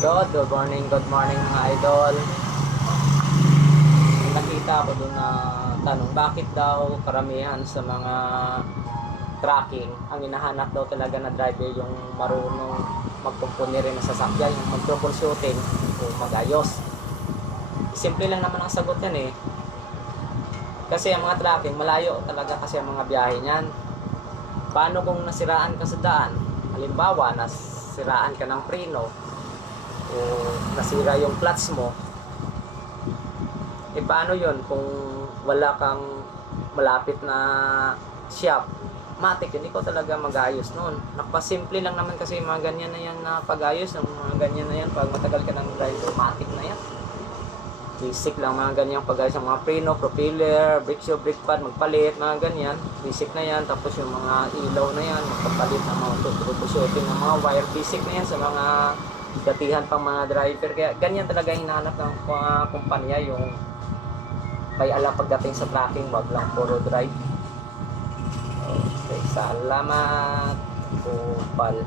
Good morning mga idol. Nakita ko doon na tanong, bakit daw karamihan sa mga tracking, ang hinahanap daw talaga na driver yung marunong magkumpuni rin ng sasakyan, yung mag-troubleshooting o mag-ayos. Simple lang naman ang sagot yan eh. Kasi ang mga tracking, malayo talaga kasi ang mga biyahe niyan. Paano kung nasiraan ka sa daan? Halimbawa, nasiraan ka ng preno o nasira yung clutch mo, eh paano yun kung wala kang malapit na shop? Matik, hindi ko talaga mag-ayos noon. Nakasimple lang naman kasi mga ganyan na yan na pag-ayos ng mga ganyan na yan. Pag matagal ka ng driver, matik na yan. Basic lang mga ganyan pag-ayos ng mga preno, propeller, brake shoe, brake pad, magpalit, mga ganyan. Basic na yan. Tapos yung mga ilaw na yan, magpapalit ng mga troubleshooting ng mga wire. Basic na yan sa mga datihan pang mga driver. Kaya ganyan talaga hinahanap ng mga kumpanya, yung may alam pagdating sa tracking, wag lang puro drive. Okay, salamat, Kupal.